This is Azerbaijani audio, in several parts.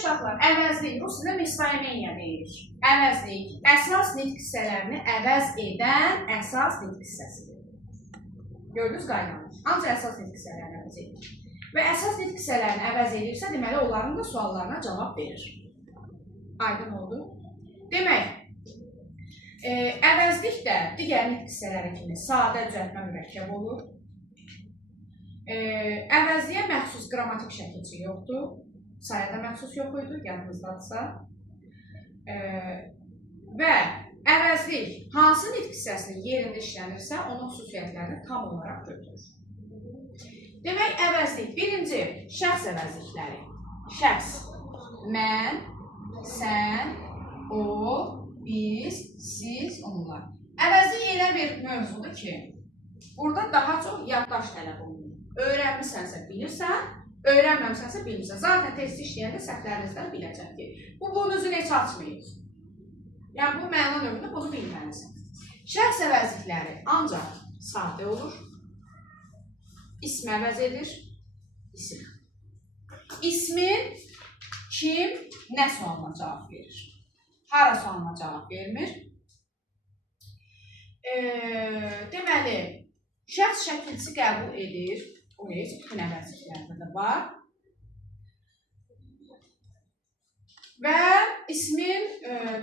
uşaqlar, əvəzlik, ruscada местоимение deyilir. Əvəzlik, əsas nitq hissələrini əvəz edən əsas nitq hissəsidir. Gördünüz qaydanı. Ancaq əsas nitq hissələrini əvəz edir. Və əsas nitq hissələrini əvəz edirsə, deməli, onların da suallarına cavab verir. Aydın oldu. Demək, əvəzlik də digər nitq hissələri kimi sadə düzəltmə mürəkkəb olur. Əvəzliyə məxsus qrammatik şəkilçi yoxdur. Sayada məxsus yox idi, yadınızdadırsa. Və əvəzlik hansı nitq hissəsinin yerində işlənirsə, onun xüsusiyyətlərini tam olaraq götürür. Demək, əvəzlik, birinci, şəxs əvəzlikləri. Şəxs, mən, sən, o, biz, siz, onlar. Əvəzlik elə bir mövzudur ki, burada daha çox yaddaş tələb olunur. Öyrənmisənsə bilirsən, öyrənməmisənsə bilmirsən. Zaten testi işləyəndə səhvlərinizdən biləcək ki, bu boynunuzu heç açmayır. Yəni, bu məna növündə bunu bilməlisən. Şəxs əvəzlikləri ancaq sadə olur, ism əvəz edir, isim. İsmin kim, nə sualına cavab verir? Hara sualına cavab vermir? Deməli, şəxs şəkilçi qəbul edir, o heç bütün əvəzliklərdə də var. Və ismin,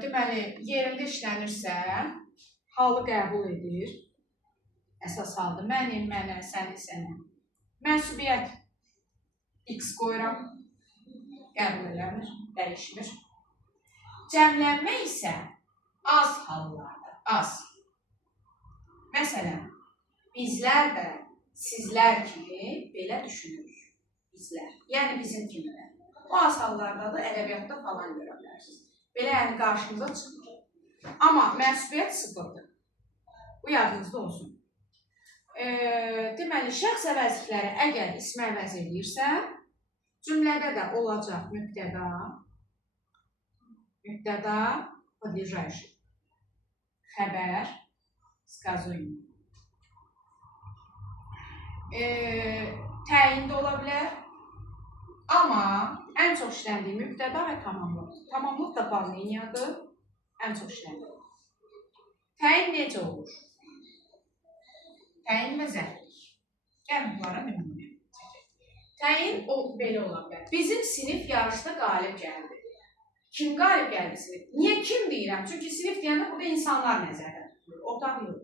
deməli, yerində işlənirsə, halı qəbul edir. Əsas haldır, mənim, mənə, səni, sənə. Mənsubiyyət X qoyuram, qəbul eləmir, dəyişmir. Cəmlənmə isə az hallardır, az. Məsələn, bizlər də sizlər kimi belə düşünürük. Bizlər, yəni bizim kimilər. O az hallarda da ədəbiyyatda falan görə bilərsiniz. Belə yəni qarşımıza çıxmır. Amma mənsubiyyət sıfırdır. Bu yadınızda olsun. Deməli, şəxs əvəzlikləri əgər ismi əvəz edirsə, cümlədə də olacaq mübtəda, подлежащий, xəbər, сказуемый. Təyin də ola bilər. Amma ən çox işləndiyi mübtəda və tamamlıq. Tamamlıq da bağleniyadır, ən çox işləndiyi. Təyin necə olur? Təyin və zərflik. Gəlin bunlara nümunə çəkək. Təyin belə ola bilər. Bizim sinif yarışda qalib gəldi. Kim qalib gəldi sinif? Niyə kim deyirəm? Çünki sinif deyəndə burada insanlar nəzərdə tutulur. Otaq yox.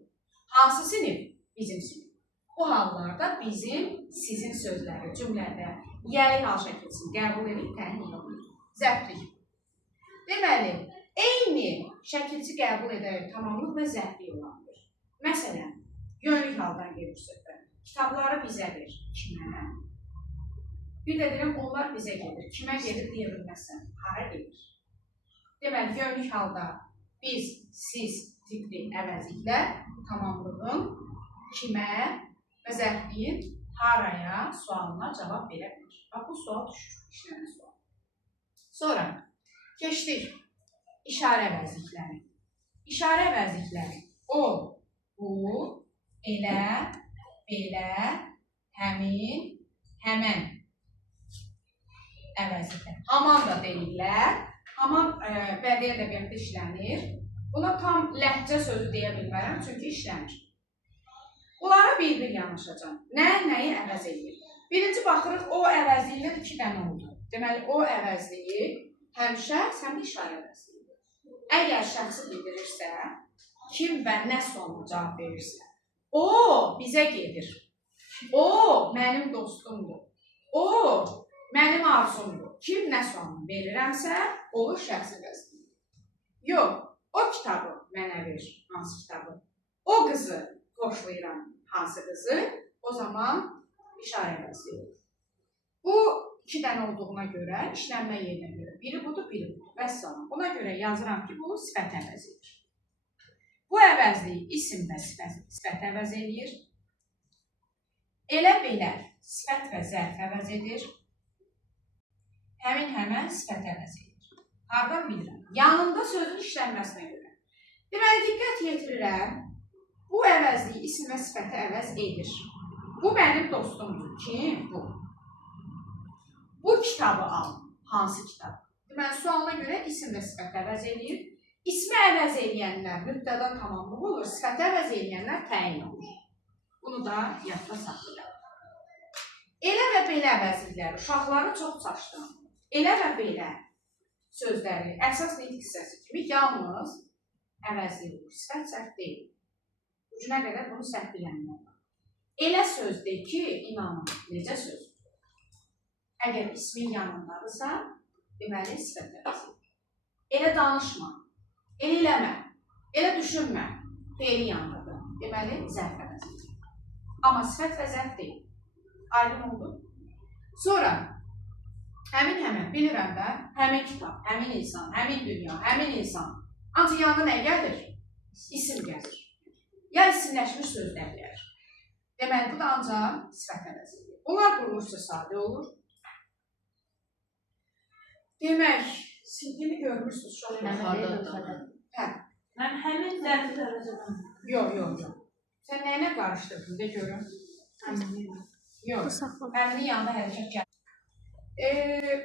Hansı sinif? Bizim sinif. Bu hallarda bizim, sizin sözləri cümlədə yəli hal şəkilçisini qəbul edib təyin olunur. Zərflik. Deməli, eyni şəkilçi qəbul edərək tamamlıq və zərflik olandır. Məsələn, yönlük haldan gedir söhbət. Kitabları bizə ver, kimə? Bir də deyirəm, onlar bizə gedir. Kimə gedir deyə bilməzsən, hara gedir? Deməli, yönlük halda biz, siz tipli əvəzliklər tamamlığın kimə və zərfliyin haraya sualına cavab verə bilir. Bax, bu sual düşür, işlənən sual. Sonra, keçdik işarə əvəzlikləri. İşarə əvəzlikləri o, bu, elə, belə, həmin, həmən əvəzliklər. Haman da deyirlər. Haman bədii ədəbiyyatda işlənir. Buna tam ləhcə sözü deyə bilmərəm, çünki işlənir. Bunlara bir-bir yanaşacaq. Nəyi əvəz edir? Birinci baxırıq, o əvəzliklər 2 dənə oldu. Deməli, o əvəzliyi həm şəxs, həm də işarə əvəzliyidir. Əgər şəxsi bildirirsə, kim və nə sualına cavab verirsə, o bizə gedir. O mənim dostumdur. O mənim arzumdur. Kim nə sualını verirəmsə, olur şəxsi əvəzliyi. Yox, o kitabı mənə ver, hansı kitabı? O qızı xoşlayıram, hansı qızı? O zaman işarə əvəzliyi olur. Bu 2 dənə olduğuna görə, işlənmə yerinə görə. Biri budur, biri budur. Vəssalam. Buna görə yazıram ki, bu sifət əvəzidir. Bu əvəzliyi isim və sifət əvəz edir. Elə belə sifət və zərf əvəz edir. Həmin həmən sifət əvəz edir. Hardan bilirəm? Yanında sözün işlənməsinə görə. Deməli, diqqət yetirirəm. Bu əvəzliyi isim və sifəti əvəz edir. Bu mənim dostumdur. Kim? Bu. Bu kitabı al. Hansı kitab? Deməli, sualına görə isim və sifət əvəz eləyir. İsmi əvəz eləyənlər mübtəda tamamlıq olur, sifəti əvəz eləyənlər təyin olur. Bunu da yadda saxlayaq. Elə və belə əvəzlikləri uşaqları çox çaşdırır. Elə və belə sözləri əsas nitq hissəsi kimi yalnız əvəzlik olur, sifət səhv deyil. Ucuna qədər bunu səhv bilənlər var. Elə sözdür ki, inanın, necə sözdür? Əgər ismin yanındadırsa, deməli sifət əvəzlik. Elə danışma, elə eləmə, elə düşünmə, feili yanındadır. Deməli, zərf əvəzlik. Amma sifət və zərf deyil. Aydın oldu. Sonra, həmin, bilirəm də, həmin kitab, həmin insan, həmin dünya, həmin insan. Ancaq yanına nə gəlir? İsim gəlir. Ya isimləşmiş sözlər gəlir. Deməli, bu da ancaq sifət əvəzlidir. Bunlar qurulursa sadə olur. Demək, silgini görmürsünüz şu an. Hə. Mən həmin zərfi tərəzədən. Yox. Sən nəyinə qarışdırdın, de görüm. Yox, həminin yanında hərəkət gəlir.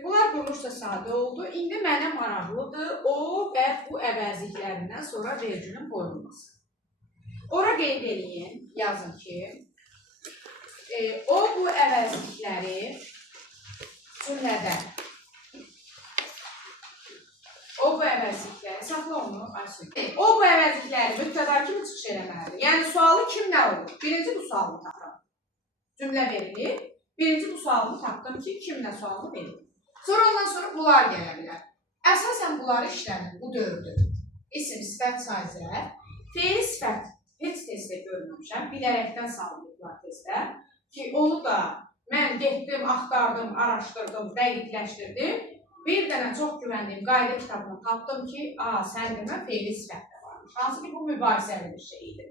Bunlar qurulursa sadə oldu. İndi mənə maraqlıdır o və bu əvəzliklərindən sonra vergülün qoyulması. Ora qeyd eləyin, yazın ki, o bu əvəzlikləri cümlədə, saxla onu, o bu əvəzlikləri mübtəda kimi çıxış eləməlidir. Yəni, sualı kim nə olur? Birinci bu sualını tapdım. Cümlə verilir. Birinci bu sualını tapdım ki, kim nə sualını verir. Sonra ondan sonra bunlar gələ bilər. Əsasən bunları işləmir, bu dördür. İsim, sifət, saizə, feili sifət. Heç testdə görməmişəm, bilərəkdən salınıblar testdə ki, onu da mən getdim, axtardım, araşdırdım, dəqiqləşdirdim. Bir dənə çox güvəndiyim qayda kitabını tapdım ki, sən demə feili sifət də varmış. Hansı ki, bu mübahisəli bir şey idi.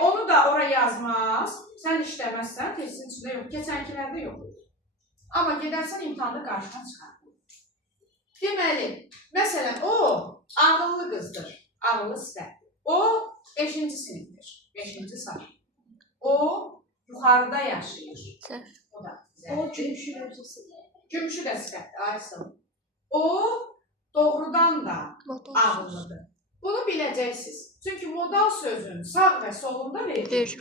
Onu da ora yazmaz, sən işləməzsən, testin içində yox, keçənkilərdə yox. Amma gedərsən imtihanda qarşına çıxardır. Deməli, məsələn, o ağıllı qızdır, ağıllı sifətdir. O 5-ci sinifdir, 5-ci sınıf. O yuxarıda yaşayır. O da O gümüşü ölçüsüdür. Gümüşü də sifətdir, aysın. O doğrudan da ağıllıdır. Bunu biləcəksiniz. Çünki modal sözün sağ və solunda verilir.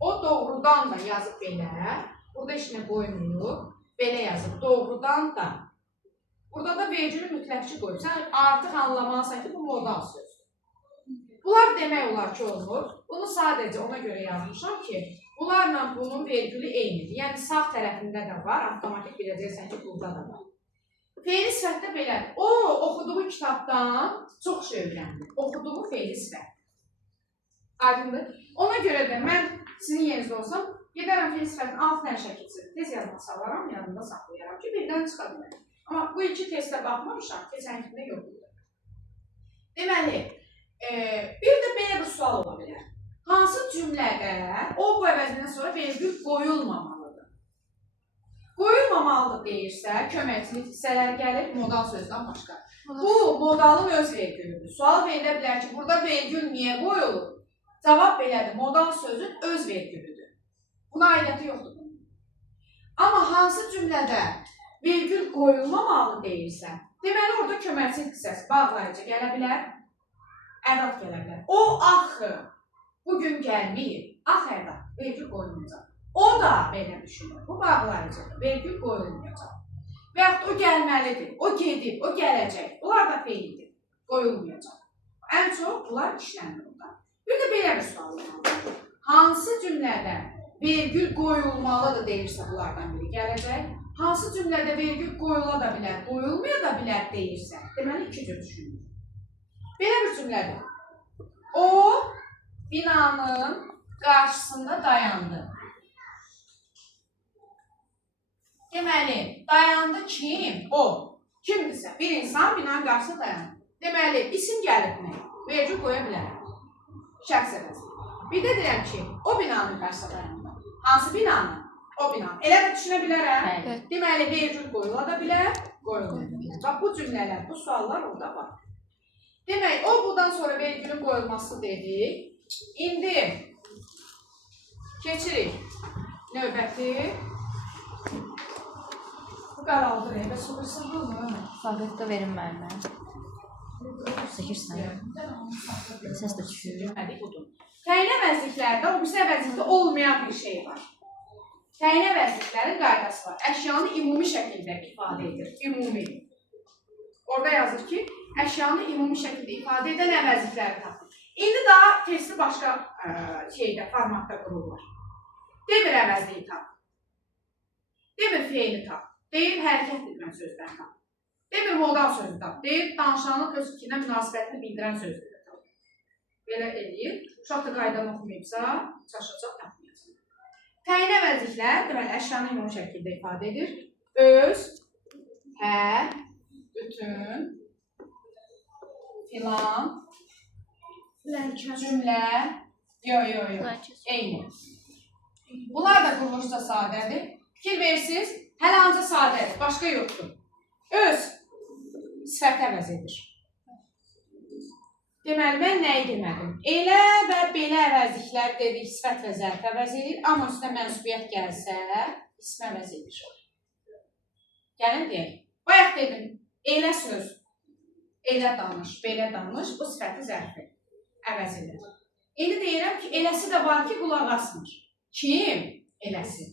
O doğrudan da yazıb belə, burada işinə qoymuyor, belə yazıb doğrudan da. Burada da vergülü mütləqçi qoyub. Sən artıq anlamalısan ki, bu modal sözdür. Bunlar demək olar ki, olmur. Bunu sadəcə ona görə yazmışam ki, bunlarla bunun vergülü eynidir. Yəni, sağ tərəfində də var, avtomatik biləcəksən ki, burada da var. Feili sifətdə belədir. O, oxuduğu kitabdan çox şey öyrəndir. Oxuduğu feili sifət. Aydındır. Ona görə də mən sizin yerinizdə olsam, gedərəm feili sifətin alt dənə şəkilsini tez yazma salaram, yanında saxlayaram ki, birdən çıxa bilərim. Amma bu iki testə baxmamışam, keçənkində yoxdur. Deməli, bir də belə bir sual ola bilər. Hansı cümlədə o bu əvəzindən sonra vergül qoyulmamalıdır? Qoyulmamalıdır deyirsə, köməkçilik hissələr gəlir modal sözdən başqa. Bu, modalın öz vergülüdür. Sual verilə bilər ki, burada vergül niyə qoyulur? Cavab belədir, modal sözün öz vergülüdür. Buna aidiyyəti yoxdur. Amma hansı cümlədə vergül qoyulmamalı deyirsə, deməli orada köməkçilik hissəsi bağlayıcı gələ bilər, ədat gələ bilər. O axı bugün gəlməyib, ax ədat, vergül qoyulmayacaq. O da belə düşünür, bu bağlayıcıdır, vergül qoyulmayacaq. Və yaxud o gəlməlidir, o gedib, o gələcək, bunlar da feilidir, qoyulmayacaq. Ən çox bunlar işlənir orada. Bir də belə bir sual olmalıdır. Hansı cümlədə vergül qoyulmalıdır deyirsə bunlardan biri gələcək, hansı cümlədə vergül qoyula da bilər, qoyulmaya da bilər deyirsə, deməli iki cür düşünür. Belə bir cümlədir. O, binanın qarşısında dayandı. Deməli, dayandı kim? O. Kimdirsə, bir insan binanın qarşısında dayandı. Deməli, isim gəlib mi? Vergül qoya bilər. Şəxs əvəzi. Bir də deyirəm ki, o binanın qarşısında dayandı. Hansı binanın? O binanın. Elə də düşünə bilərəm. Deməli, vergül qoyula da bilər, qoyula da bilər. Bax, bu cümlələr, bu suallar orada var. Demək, o bundan sonra vergülün qoyulması dedik. İndi keçirik növbəti qaraldır, və soğursundur mu? Fabrik verin müəllimə. Çəkirsən. Səs də düşür. Deməli, budur. Təyin əvəzliklərdə o birisi əvəzlikdə olmayan bir şey var. Təyin əvəzliklərin qaydası var. Əşyanı ümumi şəkildə ifadə edir. Ümumi. Orada yazır ki, əşyanı ümumi şəkildə ifadə edən əvəzlikləri tapın. İndi daha testi başqa formatda qurulur. Demir əvəzliyi tap. Demir feili tap. Deyir hərəkət bilmən sözləri tap. Demir modal sözü tap. Deyir danışanın öz fikrinə münasibətini bildirən sözləri tap. Belə eləyir. Uşaq da qaydanı oxumayıbsa, çaşacaq tapmayacaq. Təyin əvəzliklər, deməli, əşyanı ümumi şəkildə ifadə edir. Öz, hər, bütün, filan, cümlə, eyni. Bunlar da quruluşda sadədir. Fikir versiniz, hələ ancaq sadədir, başqa yoxdur. Öz sifət əvəz edir. Deməli, mən nəyi demədim? Elə və belə əvəzliklər dedik, sifət və zərf əvəz edir, amma üstə mənsubiyyət gəlsə, ism əvəz edir. Gəlin deyək. Bayaq dedim, elə söz, elə danış, belə danış, bu sifəti zərfi əvəz edir. İndi deyirəm ki, eləsi də var ki, qulaq asmır. Kim? Eləsi.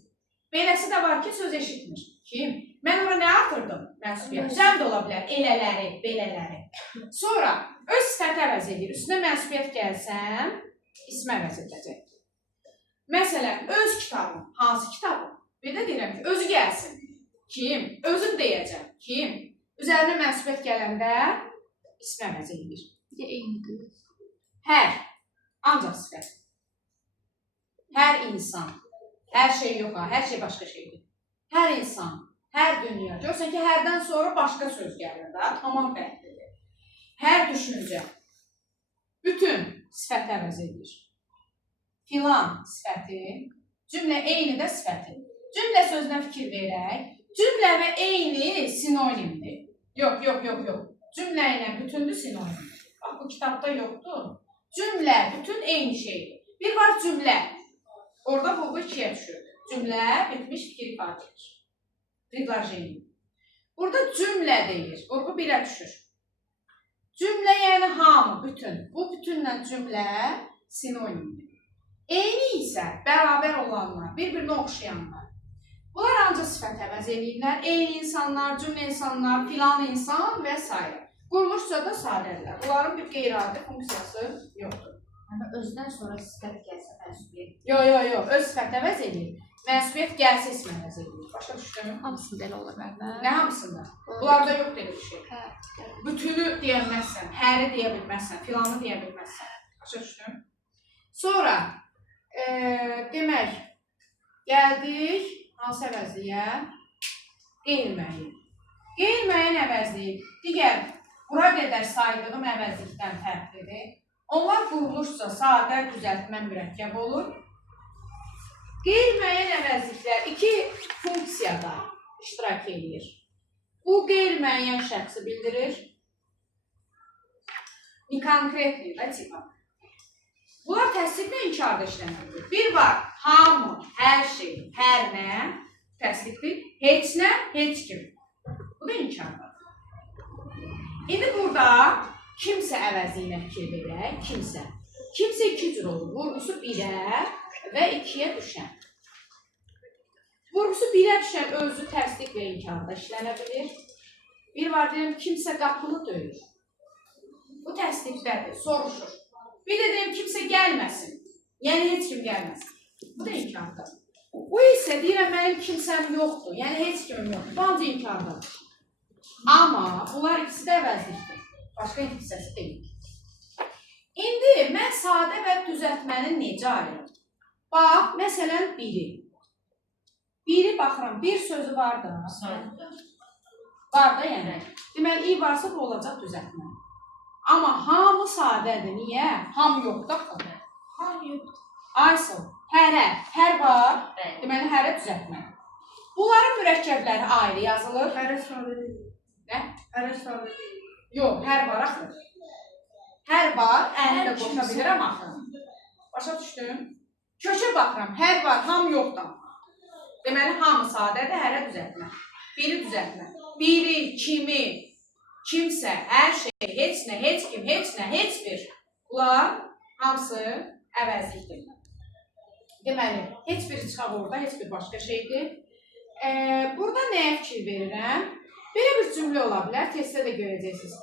Beləsi də var ki, söz eşitmir. Kim? Mən ora nə artırdım? Mənsubiyyət. Cəm də ola bilər. Elələri, belələri. Sonra öz sifəti əvəz edir. Üstünə mənsubiyyət gəlsəm, ismi əvəz edəcək. Məsələn, öz kitabım. Hansı kitabım? Bir də deyirəm ki, özü gəlsin. Kim? Özüm deyəcəm. Kim? Üzərinə mənsubiyyət gələndə ismi əvəz edilir. Eynidir. Hər. Ancaq sifət. Hər insan. Hər şey yox, hər şey başqa şeydir. Hər insan, hər dünya. Görürsən ki, hərdən sonra başqa söz gəlir də, tamam fərqlidir. Hər düşüncə, bütün sifəti əvəz edir. Filan sifəti, cümlə eyni də sifəti. Cümlə sözünə fikir verək. Cümlə və eyni sinonimdir. Yox. Cümlə ilə bütündür sinonimdir. Bax, bu kitabda yoxdur. Cümlə, bütün eyni şeydir. Bir var cümlə. Orada vurgu ikiyə düşür. Cümlə, bitmiş fikir ifadə edir. Ridlajeni. Burada cümlə deyir. Vurgu birə düşür. Cümlə yəni hamı, bütün. Bu bütünlə cümlə sinonimdir. Eyni isə bərabər olanlar, bir-birinə oxşayanlar. Bunlar ancaq sifət əvəz edirlər. Eyni insanlar, cümlə insanlar, filan insan və s. Quruluşca da sadədirlər. Bunların bir qeyri-adi funksiyası yoxdur. Özdən sonra sifət gəlsə mənsubiyyət. Yox. Öz sifət əvəz edir. Mənsubiyyət gəlsə ism əvəz edir. Başa düşdün? Hamısında elə ola bilər. Nə hamısında? Bunlarda yox belə bir şey. Bütünü deyə bilməzsən, həri deyə bilməzsən, filanı deyə bilməzsən. Başa düşdün? Sonra, demək, gəldik hansı əvəzliyə? Qeyri-müəyyən. Qeyri-müəyyən əvəzlik, digər, bura qədər saydığım əvəzlikdən fərqlidir. Onlar quruluşca sadə, düzəltmə, mürəkkəb olur. Qeyri-müəyyən əvəzliklər iki funksiyada iştirak edir. Bu, qeyri-müəyyən şəxsi bildirir. Konkretli də tipa. Bunlar təsdiqlə inkarda işləməlidir. Bir var, hamı, hər şey, hər nə təsdiqdir. Heç nə, heç kim. Bu da inkarda. İndi burada kimsə əvəzliyinə fikir verək, kimsə. Kimsə iki cür olur. Vurgusu birə və ikiyə düşən. Vurgusu birə düşən özü təsdiq və inkarda işlənə bilir. Bir var deyim, kimsə qapını döyür. Bu təsdiqdədir, soruşur. Bir də deyim, kimsə gəlməsin. Yəni, heç kim gəlməsin. Bu da inkarda. Bu isə deyirəm, mənim kimsəm yoxdur. Yəni, heç kimim yoxdur. Bu ancaq inkardadır. Amma bunlar ikisi də əvəzlikdir. Başqa heç hissəsi deyil. İndi mən sadə və düzəltməni necə ayırım? Bax, məsələn, biri. Biri baxıram, bir sözü var da. Var da, yəni. Deməli, i varsa bu olacaq düzəltmə. Amma hamı sadədir. Niyə? Hamı yoxdur axı. Hamı yoxdur. Aysıl, hərə, hər var. Deməli, hərə düzəltmə. Bunların mürəkkəbləri ayrı yazılır. Hərə sadə deyil. Nə? Hərə sadə deyil. Yox, hər var axı. Hər var, əni də qoşa bilirəm axı. Başa düşdün? Köşə baxıram, hər var, hamı yoxdur. Deməli, hamı sadədir, hərə düzəltmə. Biri düzəltmə. Biri, kimi, kimsə, hər şey, heç nə, heç kim, heç nə, heç bir. Bunlar hamısı əvəzlikdir. Deməli, heç biri çıxaq orada, heç bir başqa şeydir. Burada nəyə fikir verirəm? Belə bir cümlə ola bilər, testdə də görəcəksiniz.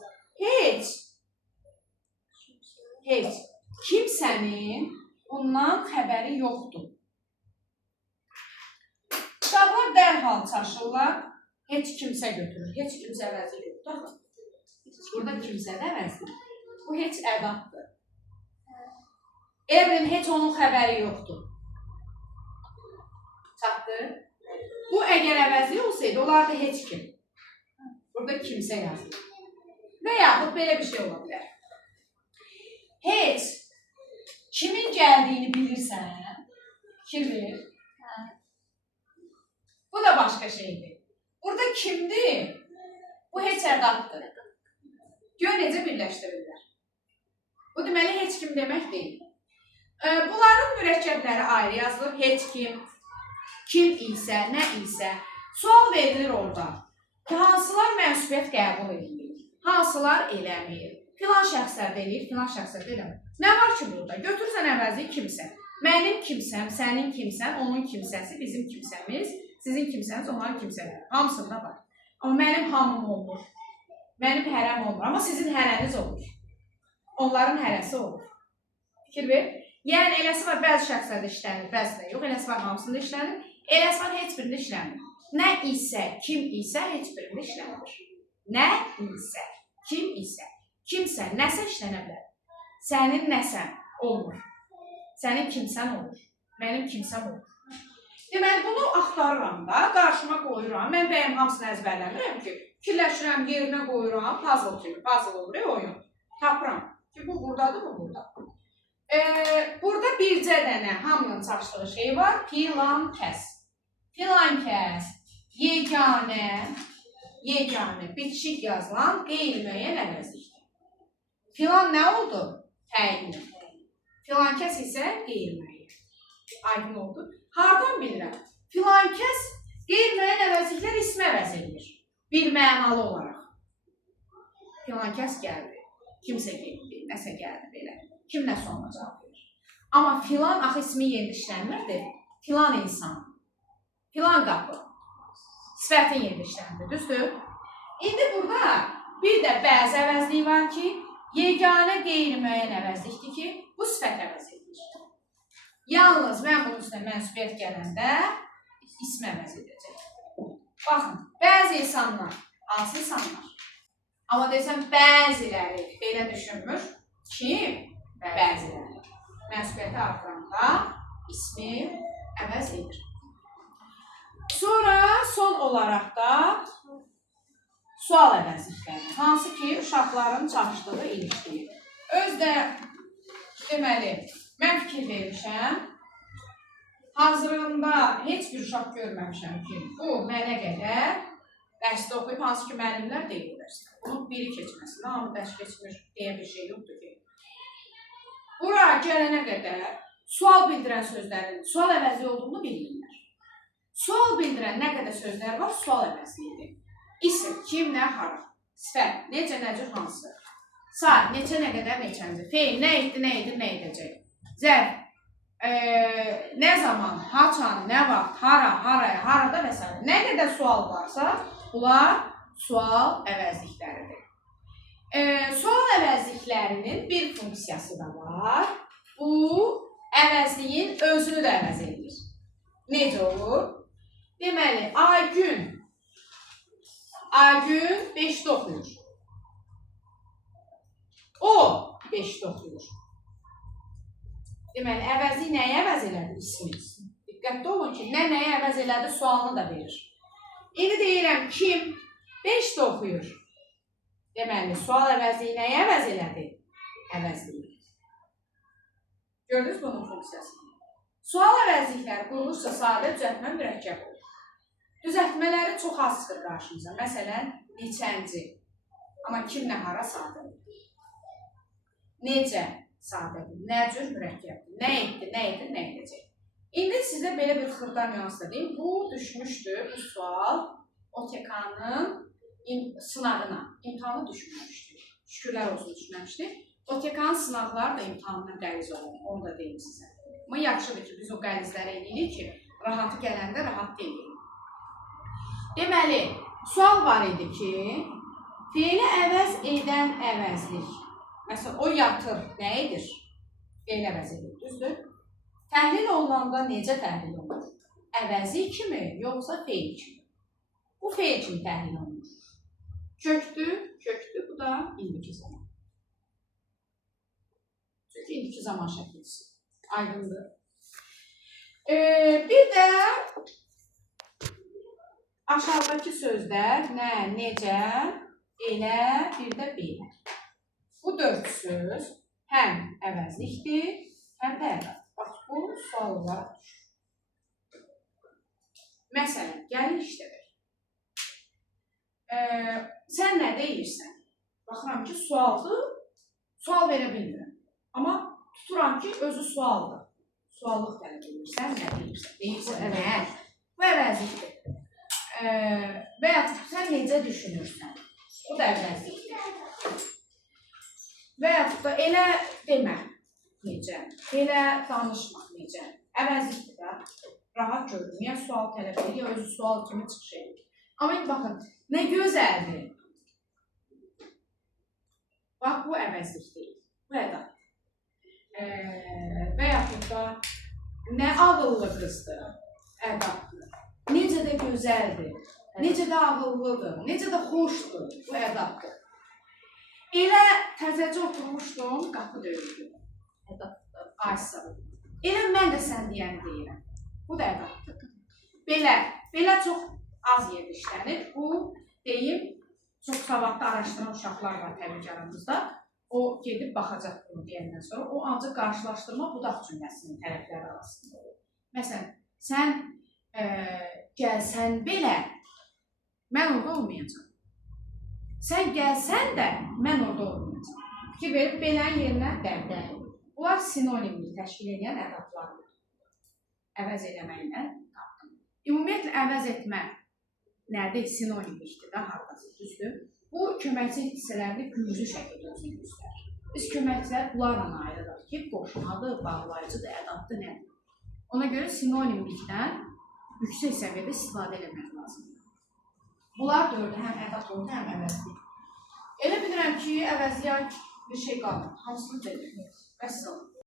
Heç kimsənin bundan xəbəri yoxdur. Uşaqlar dərhal çaşırlar, heç kimsə götürür, heç kimsə əvəzi yoxdur. Burada kimsə də əvəzdir. Bu heç ədatdır. Elə bilin, heç onun xəbəri yoxdur. Çatdı? Bu əgər əvəzli olsaydı, olardı heç kim. Burada kimsə yazılır. Və yaxud belə bir şey ola bilər. Heç kimin gəldiyini bilirsən, fikir verir. Bu da başqa şeydir. Burada kimdir? Bu heç ədatdır. Gör necə birləşdirirlər. Bu deməli heç kim demək deyil. Bunların mürəkkəbləri ayrı yazılır. Heç kim, kim isə, nə isə. Sual verilir orada. Hansılar mənsubiyyət qəbul edilir? Hansılar eləmir? Filan şəxslər deyir, filan şəxslər eləmir. Nə var ki burada? Götürsən əvəzi kimsə. Mənim kimsəm, sənin kimsən, onun kimsəsi, bizim kimsəmiz, sizin kimsəniz, onların kimsələri. Hamısında var. Amma mənim hamım olmur. Mənim hərəm olmur. Amma sizin hərəniz olur. Onların hərəsi olur. Fikir ver. Yəni, eləsi var, bəzi şəxslərdə işlənir, bəzi də yox. Eləsi var, hamısında işlənir. Eləsi var, heç birində işlənir. Nə isə, kim isə, heç birində işlənir. Nə isə, kim isə, kimsə, nəsə işlənə bilər. Sənin nəsən olmur. Sənin kimsən olur. Mənim kimsəm olur. Deməli, bunu axtarıram da, qarşıma qoyuram. Mən bəyəm hamısını əzbərləmirəm ki, fikirləşirəm, yerinə qoyuram, puzzle kimi, puzzle olur, oyun. Tapıram ki, bu buradadır, bu burada. Burada bircə dənə hamının çaşdığı şey var, filan kəs. Filan kəs, yeganə, bitişik yazılan qeyri-müəyyən əvəzlikdir. Filan nə oldu? Təyin. Filan kəs isə qeyri-müəyyən. Aydın oldu. Hardan bilirəm? Filan kəs qeyri-müəyyən əvəzliklər ismi əvəz edir. Bir mənalı olaraq. Filan kəs gəldi, kimsə getdi, nəsə gəldi belə. Kim nə sonra cavab verir? Amma filan axı ismi yeni işlənmirdi. Filan insan, filan qapı. Sifətin yeni işləndir, düzdür? İndi burada bir də bəzi əvəzlik var ki, yeganə qeyri-müəyyən əvəzlikdir ki, bu sifət əvəz edir. Yalnız mən bunun üstünə mənsubiyyət gələndə ismi əvəz edəcək. Baxın, bəzi insanlar, hansı insanlar? Amma desəm, bəziləri belə düşünmür. Kim? Bəziləri. Mənsubiyyəti artıranda ismi əvəz edir. Sonra son olaraq da sual əvəzlikləri. Hansı ki, uşaqların çalışdığı ilişkiyi. Özdə, deməli, mən fikir vermişəm. Hazırlığında heç bir uşaq görməmişəm ki, bu mənə qədər dərsdə oxuyub, hansı ki, müəllimlər deyil dərsdə. Bunun biri keçməsin, amma dərs keçmir deyə bir şey yoxdur ki. Bura gələnə qədər sual bildirən sözlərin sual əvəzi olduğunu bilirlər. Sual bildirən nə qədər sözlər var, sual əvəzidir. İsim, kim, nə, hara. Sifət, necə, nəcür, hansı. Saat, neçə, nə qədər, neçənci. Feil, nə etdi, nə edir, nə edəcək. Zərf, nə zaman, haçan, nə vaxt, hara, haraya, harada və s. Nə qədər sual varsa, bunlar sual əvəzlikləridir. Sual əvəzliklərinin bir funksiyası da var. Bu, əvəzliyin özünü də əvəz edir. Necə olur? Deməli, Aygün 5-də oxuyur. O 5-də oxuyur. Deməli, əvəzlik nəyə əvəz elədi? İsmi. Diqqətli olun ki, nəyə əvəz elədi, sualını da verir. İndi deyirəm, kim 5-də oxuyur? Deməli, sual əvəzliyi nəyə əvəz elədi? Əvəzliyi. Gördünüz bunun funksiyasını? Sual əvəzlikləri qurulursa sadə, düzəltmə mürəkkəb olur. Düzəltmələri çox az çıxır qarşımıza. Məsələn, neçənci. Amma kim, nə, hara sadədir. Necə sadədir. Nə cür mürəkkəbdir. Nə etdi, nə edir, nə edəcək. İndi sizə belə bir xırda nüans da deyim. Bu düşmüşdür, bu sual OTK-nın sınağına, imtahanı düşməmişdi. Şükürlər olsun düşməmişdi. OTK-nın sınaqları da imtahanına qəliz olun, onu da deyim sizə. Amma yaxşıdır ki, biz o qəlizləri edirik ki, rahatı gələndə rahat deyilik. Deməli, sual var idi ki, feili əvəz edən əvəzlik. Məsələn, o yatır, nə edir? Feil əvəz edir, düzdür? Təhlil olunanda necə təhlil olunur? Əvəzi kimi, yoxsa feil kimi? Bu feil kimi təhlil olunur. Kökdü, bu da indiki zaman. Çünki indiki zaman şəklisi. Aydındır. Bir də aşağıdakı sözlər nə, necə, elə, bir də belə. Bu 4 söz həm əvəzlikdir, həm də əvəz. Bax, bu sual olaraq düşür. Məsələn, gəlin işlədir. Sən nə deyirsən? Baxıram ki, sualdır, sual verə bilmirəm. Amma tuturam ki, özü sualdır. Suallıq tələb edirsən, nə deyirsən? Deyirsən, nə? Bu əvəzlikdir. Və ya sən necə düşünürsən? Bu da əvəzlikdir. Və ya da elə demə, necə? Elə danışma, necə? Əvəzlikdir də. Rahat görür. Niyə sual tələb edir, özü sual kimi çıxış edir. Amma baxın, nə gözəldir. Bax, bu əvəzlik deyil. Bu ədadır. Və yaxud da nə ağıllı qızdır, ədadır. Necə də gözəldir, necə də ağıllıdır, necə də xoşdur, bu ədadır. Elə təzəcə oturmuşdum, qapı döyüldü. Ədadır, aysa. Elə mən də sən deyəni deyirəm. Bu da ədadır. Belə çox az yerdə işlənir. Bu, deyim, çox savadlı araşdıran uşaqlar var təbii ki aramızda. O gedib baxacaq bunu deyəndən sonra. O ancaq qarşılaşdırma budaq cümləsinin tərəfləri arasında olur. Məsələn, sən gəlsən belə, mən orada olmayacam. Sən gəlsən də, mən orada olmayacam. Fikir verib, belənin yerinə dədə. Bunlar sinonimlik təşkil edən ədadlardır. Əvəz eləməklə tapdım. Ümumiyyətlə, əvəz etmə nədir? Sinonimlikdir də, haradasın, düzdür? Bu, köməkçi hissələrini gürcü şəkildə özünü göstərir. Biz köməkçilər bunlarla ayrılır ki, qoşmadır, bağlayıcıdır, ədaddır, nədir? Ona görə sinonimlikdən yüksək səviyyədə istifadə eləmək lazımdır. Bunlar dördü həm ədad oldu, həm əvəzlik. Elə bilirəm ki, əvəzliyə bir şey qalmır. Hamısını dedim. Vəssalam.